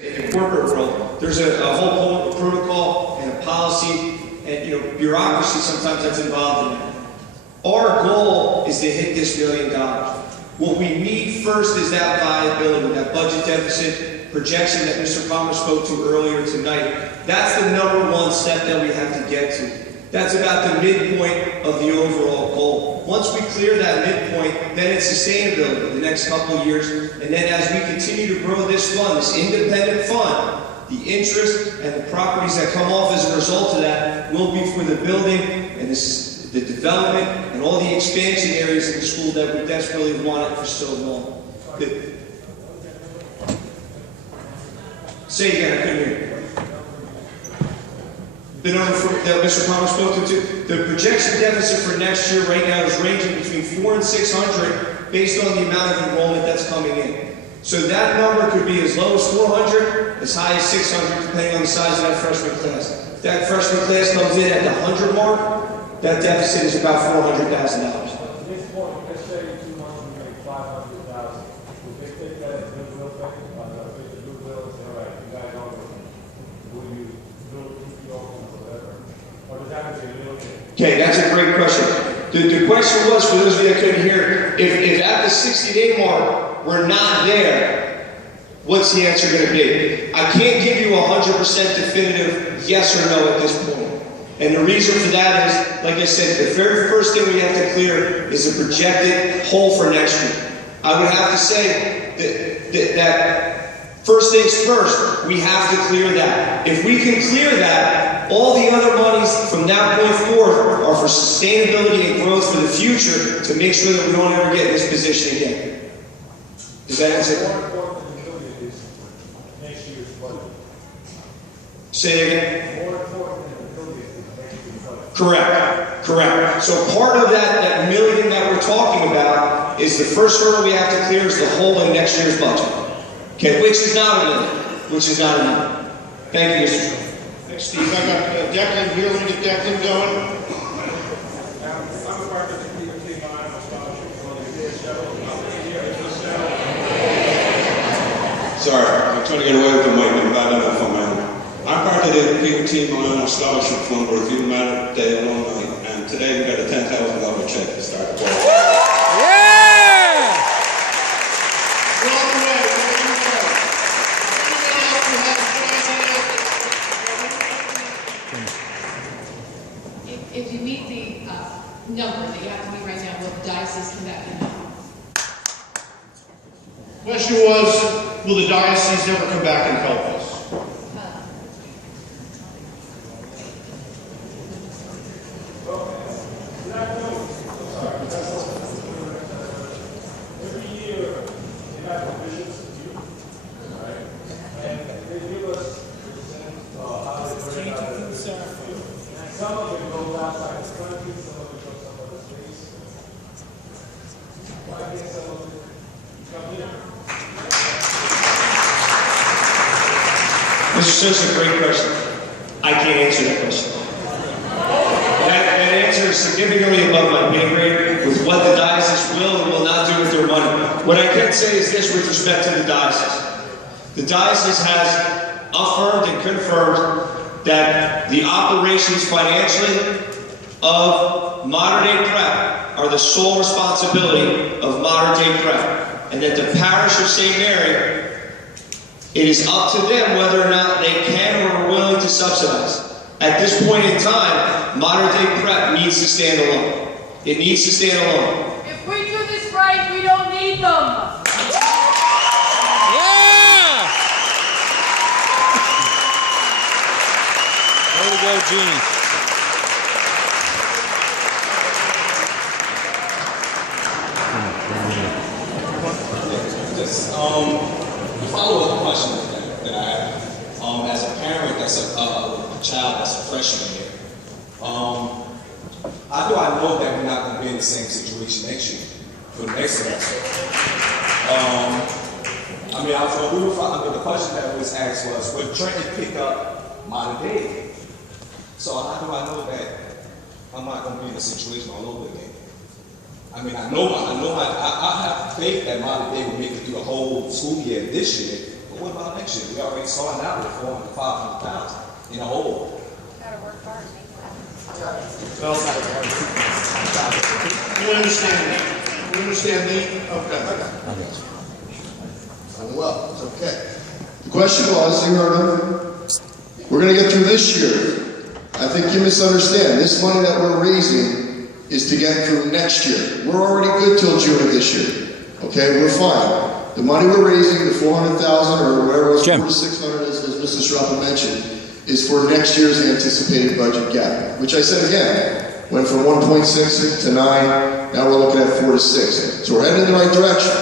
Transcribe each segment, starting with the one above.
In the corporate world, there's a whole protocol and a policy and bureaucracy sometimes that's involved in that. Our goal is to hit this $1 million. What we need first is that viability, that budget deficit projection that Mr. Palmer spoke to earlier tonight. That's the number one step that we have to get to. That's about the midpoint of the overall goal. Once we clear that midpoint, then it's sustainability the next couple of years. And then as we continue to grow this fund, this independent fund, the interest and the properties that come off as a result of that will be for the building and the development and all the expansion areas in the school that we desperately wanted for so long. Say again, I couldn't hear you. The number that Mr. Palmer spoke to, the projection deficit for next year right now is ranging between 400 and 600 based on the amount of enrollment that's coming in. So that number could be as low as 400, as high as 600, depending on the size of that freshman class. If that freshman class comes in at the 100 mark, that deficit is about $400,000. At this point, let's say 2 months we make 500,000. Would they take that as goodwill thing? Take the goodwill and say, all right, you guys are will you build whatever? Or does that be a little thing? Okay, that's a great question. The question was, for those of you that couldn't hear, if at the 60-day mark we're not there, what's the answer going to be? I can't give you 100% definitive yes or no at this point. And the reason for that is, like I said, the very first thing we have to clear is a projected hole for next year. I would have to say that first things first, we have to clear that. If we can clear that, all the other monies from that point forward are for sustainability and growth for the future to make sure that we don't ever get in this position again. Does that answer it? More important than the building is next year's budget. Say it again. More important than the building is next year's budget. Correct. So part of that $1 million that we're talking about is the first hurdle we have to clear is the hole in next year's budget. Okay, which is not $1 million. Thank you, Mr. Chairman. Thanks, Steve. I got Declan here. Let me get Declan going. I'm a part of the POT Bible Scholarship for the year show. Sorry, I'm trying to get away with the mic. I'm bad enough on my own. I'm part of the POT Millennial Scholarship Fund for Review Matter Day alumni, and today we got a $10,000 check to start the program. Welcome If you meet the number that you have to meet right now, will the diocese come back in? Question was, will the diocese never come back and help us? Every year, they have the bishops and youth, right? And they give us how they bring out the and some of it goes outside the country, some of it goes some other states. Why can't some of it come here? This is such a great question. I can't answer that question. That answer is significantly above my pay grade with what the diocese will and will not do with their money. What I can say is this with respect to the diocese. The diocese has affirmed and confirmed that the operations financially of Mater Dei Prep are the sole responsibility of Mater Dei Prep, and that the parish of St. Mary, it is up to them whether or not they can or are willing to subsidize. At this point in time, Mater Dei Prep needs to stand alone. It needs to stand alone. If we do this right, we don't need them. Way to go, Jeannie. Just a follow-up question that I have. As a parent that's a child that's a freshman here, how do I know that we're not going to be in the same situation next year for the next semester? The question that was asked was, would Trenton pick up Mater Dei? So how do I know that I'm not going to be in a situation all over again? I mean, I have faith that Mater Dei will make it through the whole school year this year, but what about next year? We already started out with 400, 500,000 in the hole. We understand. We understand the, okay. Well, it's okay. The question was, you heard him, we're going to get through this year. I think you misunderstand. This money that we're raising is to get through next year. We're already good till June of this year. Okay, we're fine. The money we're raising, the 400,000 or whatever it was, 4 to 600, as Mr. Strappa mentioned, is for next year's anticipated budget gap, which I said again, went from 1.6 to 9, now we're looking at 4 to 6. So we're heading in the right direction.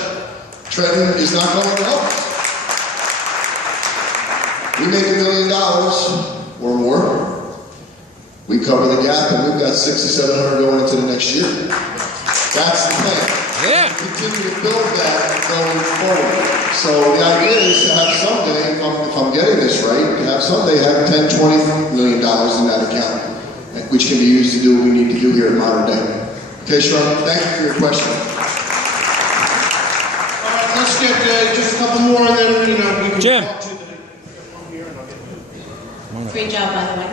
Trenton is not going to help us. We make $1 million or more, we cover the gap, and we've got 600 to 700 going into the next year. That's the plan. Yeah. Continue to build that going forward. So the idea is to have someday, if I'm getting this right, to have someday have $10, $20 million in that account, which can be used to do what we need to do here in modern day. Okay, Sharon, thank you for your question. All right, let's get just a couple more, and then we can Jim. talk to the one here, and I'll get Great job, by the way.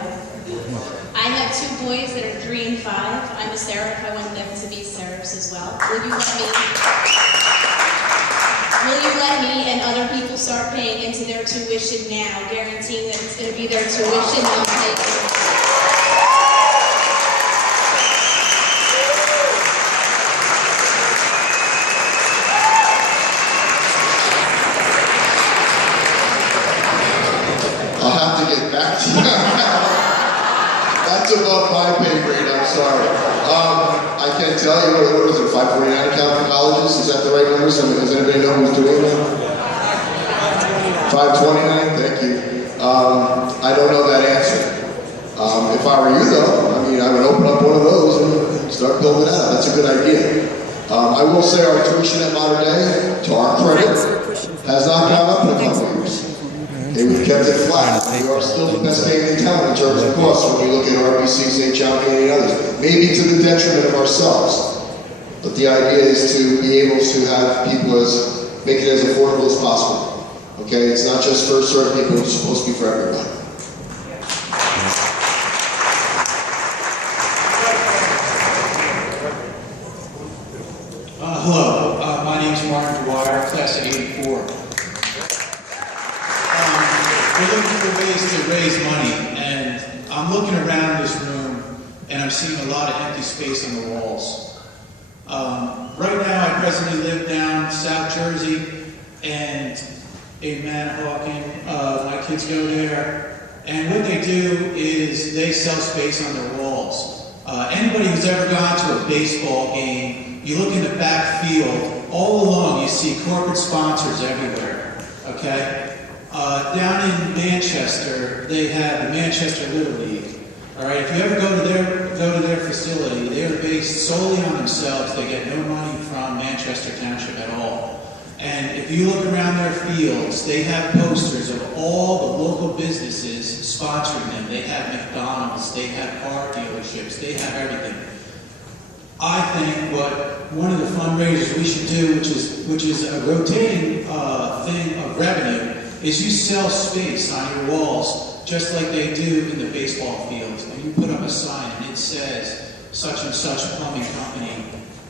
I have 2 boys that are 3 and 5. I'm a seraph. I want them to be seraphs as well. Will you let me and other people start paying into their tuition now, guaranteeing that it's going to be their tuition they'll pay? I'll have to get back to you. That's above my pay grade, I'm sorry. I can't tell you, what is it, 549 account for colleges? Is that the right number? Does anybody know who's doing that? 529, thank you. I don't know that answer. If I were you though, I would open up one of those and start building it out. That's a good idea. I will say our tuition at Modern Day, to our credit, has not gone up in a couple of years. Okay, we've kept it flat. We are still the best paying in town in terms of costs when you look at RBC, St. John, and any others. Maybe to the detriment of ourselves. But the idea is to be able to have people make it as affordable as possible. Okay, it's not just for certain people, it's supposed to be for everybody. Hello, my name is Martin Dwyer, class of '84. We're looking for ways to raise money, and I'm looking around this room, and I'm seeing a lot of empty space on the walls. Right now, I presently live down South Jersey, and in Manahawkin, my kids go there, and what they do is they sell space on their walls. Anybody who's ever gone to a baseball game, you look in the back field, all along you see corporate sponsors everywhere, okay? Down in Manchester, they have the Manchester Little League. All right, if you ever go to their facility, they are based solely on themselves. They get no money from Manchester Township at all. And if you look around their fields, they have posters of all the local businesses sponsoring them. They have McDonald's, they have car dealerships, they have everything. I think one of the fundraisers we should do, which is a rotating thing of revenue, is you sell space on your walls just like they do in the baseball fields. And you put up a sign and it says such and such plumbing company,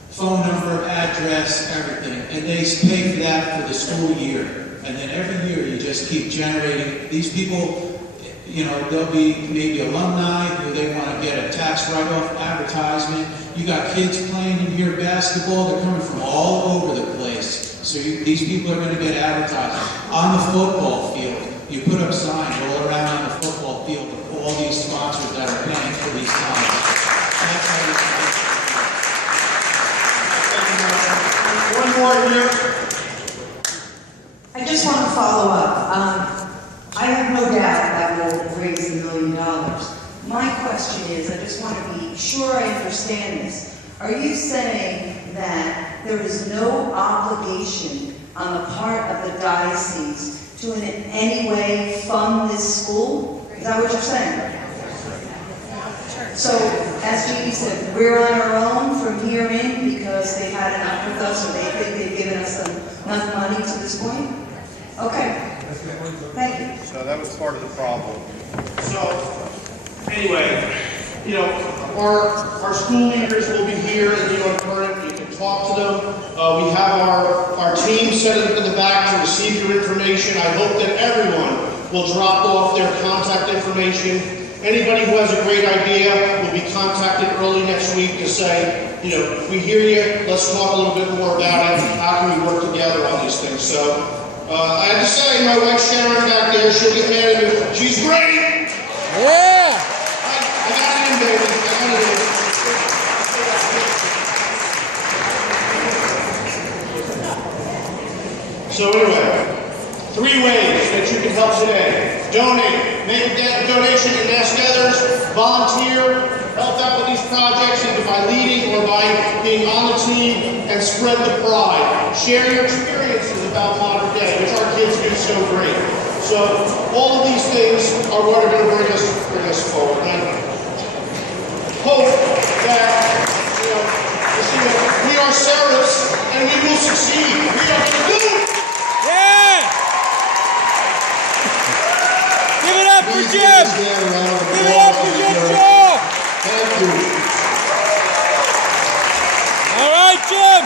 phone number, address, everything, and they pay for that for the school year. And then every year you just keep generating. These people, they'll be maybe alumni who they want to get a tax write-off advertisement. You got kids playing in here basketball, they're coming from all over the place. So these people are going to get advertising. On the football field, you put up signs all around on the football field of all these sponsors that are paying for these signs. That's how One more here. I just want to follow up. I have no doubt that will raise $1 million. My question is, I just want to be sure I understand this. Are you saying that there is no obligation on the part of the diocese to in any way fund this school? Is that what you're saying? So, as Jeannie said, we're on our own from here in because they've had enough with us, or they think they've given us enough money to this point? Okay. Thank you. So that was part of the problem. So, anyway, you know, our school leaders will be here in New York Current. You can talk to them. We have our team set up in the back to receive your information. I hope that everyone will drop off their contact information. Anybody who has a great idea will be contacted early next week to say, you know, we hear you, let's talk a little bit more about it. How can we work together on these things? So, I have to say, my wife Sharon back there, she'll get mad at me. She's great! Yeah! I got it in, baby. I got it in. So anyway, 3 ways that you can help today. Donate. Make a donation and ask others. Volunteer. Help out with these projects either by leading or by being on the team, and spread the pride. Share your experiences about modern day, which our kids do so great. So all of these things are what are going to bring us forward. And hope that, you know, we are Seraphs and we will succeed. We are going to do it. Yeah! Give it up for Jim! Give it up for Jim Shaw! Thank you. All right, Jim!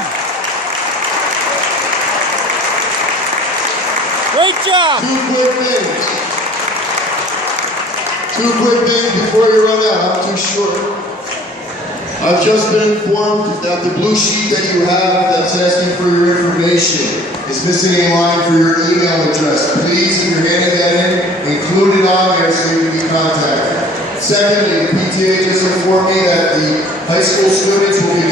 Great job! Two quick things before you run out. I'm too short. I've just been informed that the blue sheet that you have that's asking for your information is missing a line for your email address. Please, if you're handing that in, include it on there so you can be contacted. Secondly, the PTA just informed me that the high school students will be